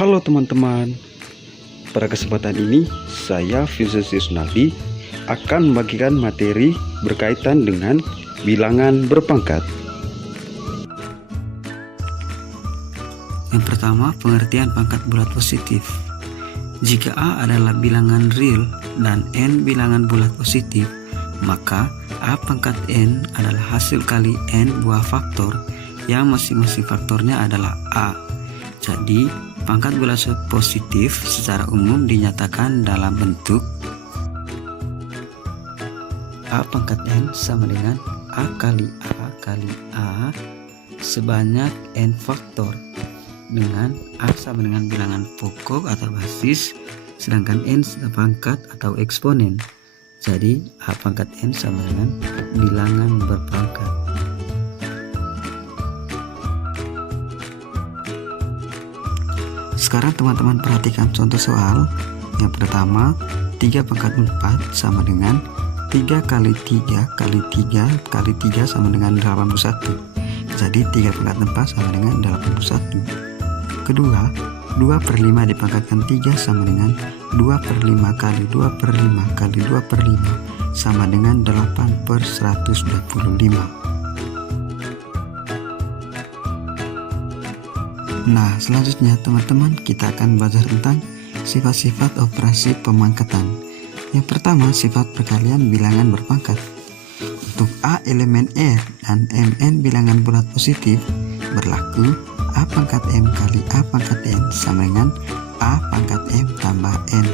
Halo teman-teman, pada kesempatan ini saya Vincent Yusnaldi akan membagikan materi berkaitan dengan bilangan berpangkat. Yang pertama, pengertian pangkat bulat positif. Jika A adalah bilangan real dan N bilangan bulat positif, maka A pangkat N adalah hasil kali N buah faktor yang masing-masing faktornya adalah A. Jadi, pangkat bulat positif secara umum dinyatakan dalam bentuk A pangkat N sama dengan A kali A sebanyak N faktor, dengan A sama dengan bilangan pokok atau basis, sedangkan N pangkat atau eksponen. Jadi A pangkat N sama dengan bilangan berpangkat. Sekarang teman-teman perhatikan contoh soal. Yang pertama, 3 pangkat 4 sama dengan 3 kali 3 kali 3 kali 3 sama dengan 81. Jadi 3 pangkat 4 sama dengan 81. Kedua, 2/5 dipangkatkan 3 sama dengan 2/5 kali 2/5 kali 2/5 sama dengan 8/125. Nah, selanjutnya teman-teman kita akan belajar tentang sifat-sifat operasi pemangkatan. Yang pertama, sifat perkalian bilangan berpangkat. Untuk A elemen R dan Mn bilangan bulat positif, berlaku A pangkat M kali A pangkat N sama dengan A pangkat M tambah N.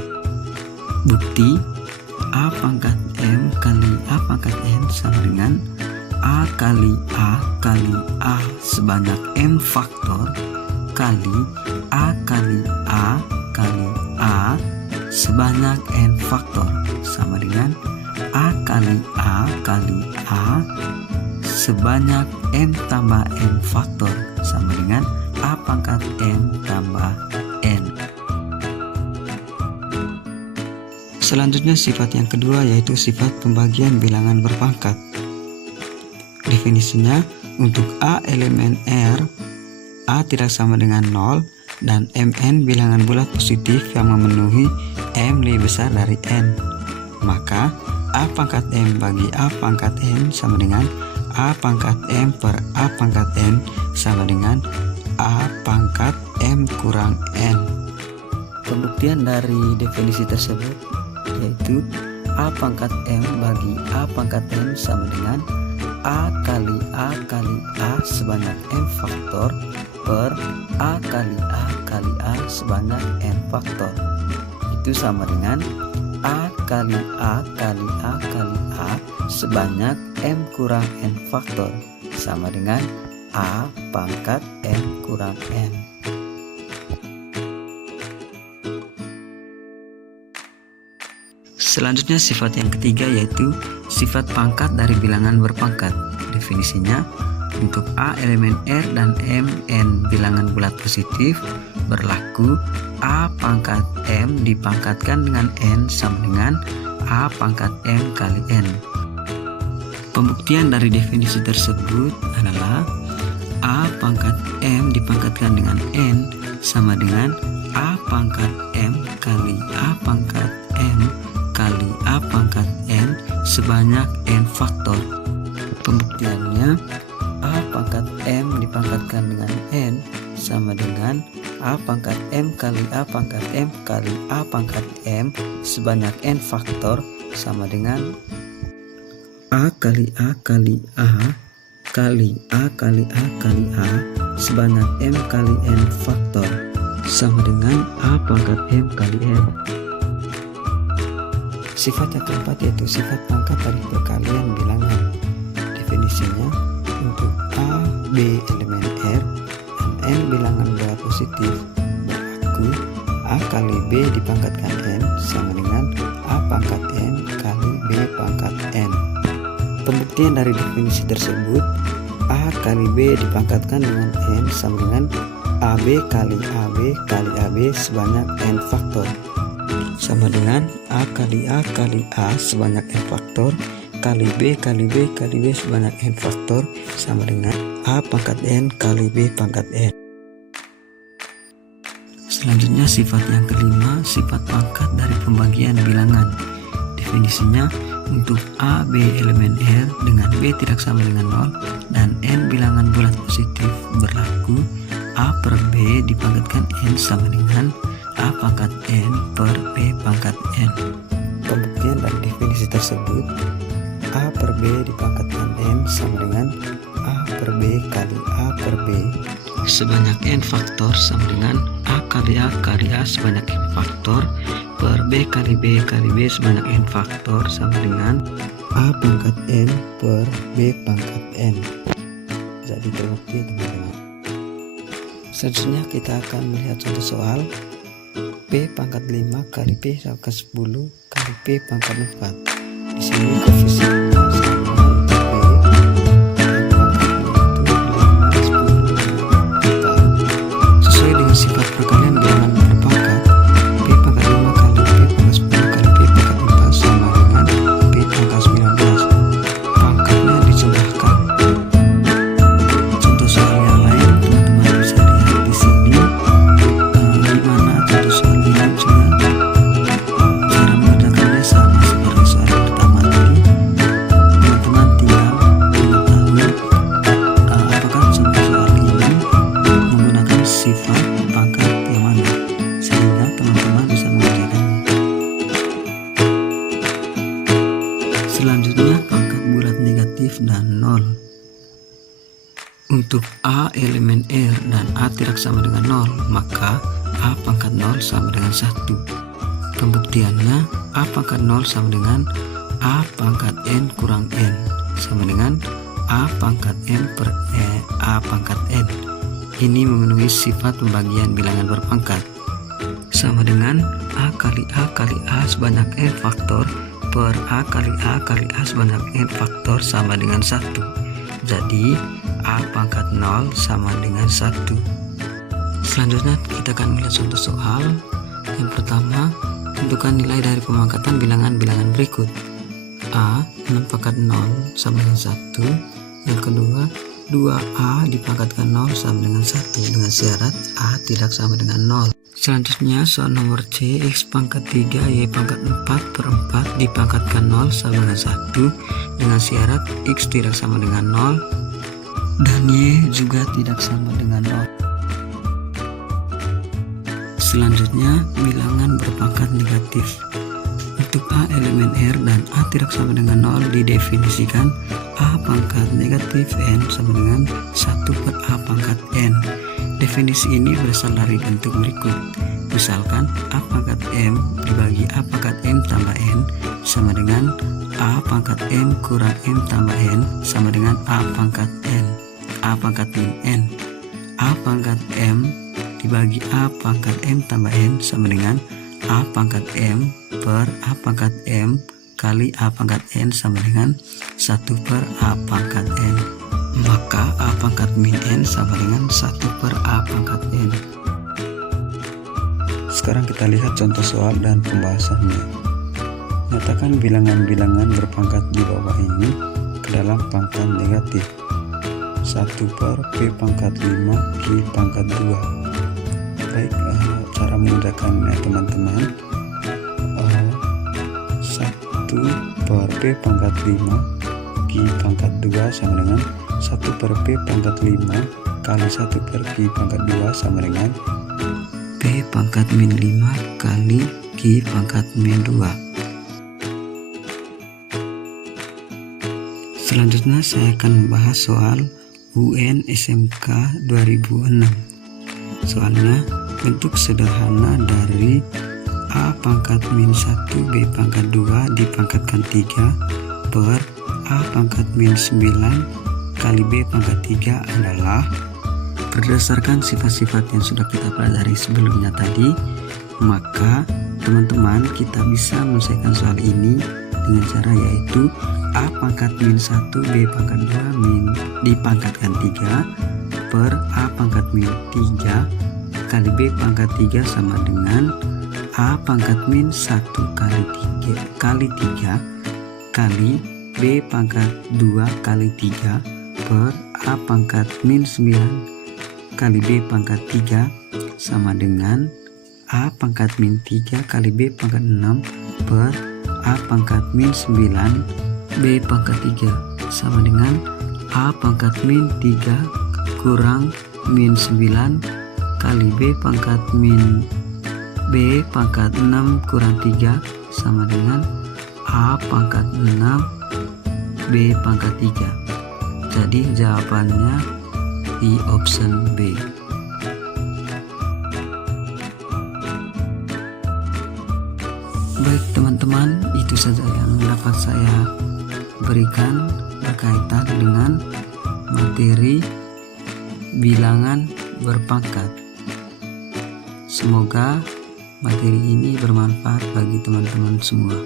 Bukti A pangkat M kali A pangkat N sama dengan A kali A kali A sebanyak M faktor kali A kali A kali A sebanyak N faktor sama dengan A kali A kali A sebanyak M tambah N faktor sama dengan A pangkat M tambah N. Selanjutnya sifat yang kedua yaitu sifat pembagian bilangan berpangkat. Definisinya, untuk A elemen R, A tidak sama dengan 0 dan Mn bilangan bulat positif yang memenuhi M lebih besar dari N. Maka A pangkat M bagi A pangkat N sama dengan A pangkat M per A pangkat N sama dengan A pangkat M kurang N. Pembuktian dari definisi tersebut yaitu A pangkat M bagi A pangkat N sama dengan A kali A kali A sebanyak M faktor per A kali A kali A sebanyak N faktor. Itu sama dengan A kali A kali A kali A sebanyak M kurang N faktor sama dengan A pangkat M kurang N. Selanjutnya sifat yang ketiga yaitu sifat pangkat dari bilangan berpangkat. Definisinya, untuk A elemen R dan Mn bilangan bulat positif, berlaku A pangkat M dipangkatkan dengan N sama dengan A pangkat M kali N. Pembuktian dari definisi tersebut adalah A pangkat M dipangkatkan dengan N sama dengan A pangkat M kali A pangkat M kali A pangkat N sebanyak N faktor. Pembuktiannya, A pangkat M dipangkatkan dengan N sama dengan A pangkat M kali A pangkat M kali A pangkat M sebanyak N faktor sama dengan A kali A kali A kali A kali A kali A sebanyak M kali N faktor sama dengan A pangkat M kali N. Sifat yang keempat yaitu sifat pangkat dari perkalian bilangan. Definisinya, untuk A, B elemen R dan N bilangan bulat positif, berlaku A kali B dipangkatkan N sama dengan A pangkat N kali B pangkat N. Pembuktian dari definisi tersebut, A kali B dipangkatkan dengan N sama dengan AB kali AB kali AB sebanyak N faktor sama dengan A kali A kali A sebanyak N faktor kali B kali B kali B sebanyak N faktor sama dengan A pangkat N kali B pangkat N. Selanjutnya sifat yang kelima, sifat pangkat dari pembagian bilangan. Definisinya, untuk A, B elemen R dengan B tidak sama dengan 0 dan N bilangan bulat positif berlaku, A per B dipangkatkan N sama dengan A pangkat N per B pangkat N. Pembuktian dari definisi tersebut, A per B dipangkatkan N sama dengan A per B kali A per B sebanyak N faktor sama dengan A kali A sebanyak N faktor per B kali B kali B sebanyak N faktor sama dengan A pangkat N per B pangkat N. Jadi terbukti teman-teman. Selanjutnya kita akan melihat contoh soal P pangkat 5 kali P pangkat 10 kali P pangkat 4. Di sini koefisiennya sama sifat perkalian bilangan berpangkat P pangkat 5 kali P pangkat 10 kali P pangkat 4 sama dengan P pangkat 19. Pangkatnya dijumlahkan. Contoh soal yang lain teman-teman bisa lihat di sini, di mana contoh soal ini juga cara mengerjakannya sama seperti soal pertama tadi. Teman-teman tinggal mengetahui apakah contoh soal ini menggunakan sifat pangkat yang mana, sehingga teman-teman bisa mengerjakannya. Selanjutnya pangkat bulat negatif dan 0. Untuk A elemen R dan A tidak sama dengan 0, maka A pangkat 0 sama dengan 1. Pembuktiannya, A pangkat 0 sama dengan A pangkat N kurang N sama dengan A pangkat M per A pangkat N. Ini memenuhi sifat pembagian bilangan berpangkat, sama dengan A kali A sebanyak N faktor per A kali A sebanyak N faktor sama dengan 1. Jadi A pangkat 0 sama dengan 1. Selanjutnya kita akan melihat contoh soal. Yang pertama, tentukan nilai dari pemangkatan bilangan-bilangan berikut. A 6 pangkat 0 sama dengan 1. Yang kedua, 2A dipangkatkan 0 sama dengan 1 dengan syarat A tidak sama dengan 0. Selanjutnya soal nomor C, X pangkat 3 Y pangkat 4 per 4 dipangkatkan 0 sama dengan 1 dengan syarat X tidak sama dengan 0 dan Y juga tidak sama dengan 0. Selanjutnya bilangan berpangkat negatif. Untuk A elemen R dan A tidak sama dengan 0 didefinisikan A pangkat negatif N sama dengan 1 per A pangkat N. Definisi ini berasal dari bentuk berikut. Misalkan A pangkat M dibagi A pangkat M tambah N sama dengan A pangkat M kurang M tambah N sama dengan A pangkat N. A pangkat min N. A pangkat M dibagi A pangkat M tambah N sama dengan A pangkat M per A pangkat M kali A pangkat N sama dengan 1 per A pangkat N. Maka A pangkat min N sama dengan 1 per A pangkat N. Sekarang kita lihat contoh soal dan pembahasannya. Nyatakan bilangan-bilangan berpangkat di bawah ini ke dalam pangkat negatif. 1 per P pangkat 5 Q pangkat 2. Baik, cara mengerjakannya teman-teman. 1 per P pangkat 5 Q pangkat 2 sama dengan 1 per P pangkat 5 kali 1 per Q pangkat 2 sama dengan P pangkat min 5 kali Q pangkat min 2. Selanjutnya saya akan membahas soal UN SMK 2006. Soalnya bentuk sederhana dari A pangkat min 1 B pangkat 2 dipangkatkan 3 per A pangkat min 9 kali B pangkat 3 adalah berdasarkan sifat-sifat yang sudah kita pelajari sebelumnya tadi. Maka teman-teman kita bisa menyelesaikan soal ini dengan cara yaitu A pangkat min 1 B pangkat 2 min dipangkatkan 3 per A pangkat min 3 kali B pangkat 3 sama dengan A pangkat min 1 kali 3 kali B pangkat 2 kali 3 per A pangkat min 9 kali B pangkat 3 sama dengan A pangkat min 3 kali B pangkat 6 per A pangkat min 9 B pangkat 3 sama dengan A pangkat min 3 kurang min 9 kali B pangkat min B pangkat 6 kurang 3 sama dengan A pangkat 6 B pangkat 3. Jadi jawabannya di option B. Baik teman-teman, itu saja yang dapat saya berikan berkaitan dengan materi bilangan berpangkat. Semoga materi ini bermanfaat bagi teman-teman semua.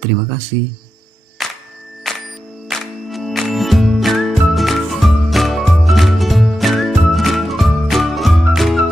Terima kasih.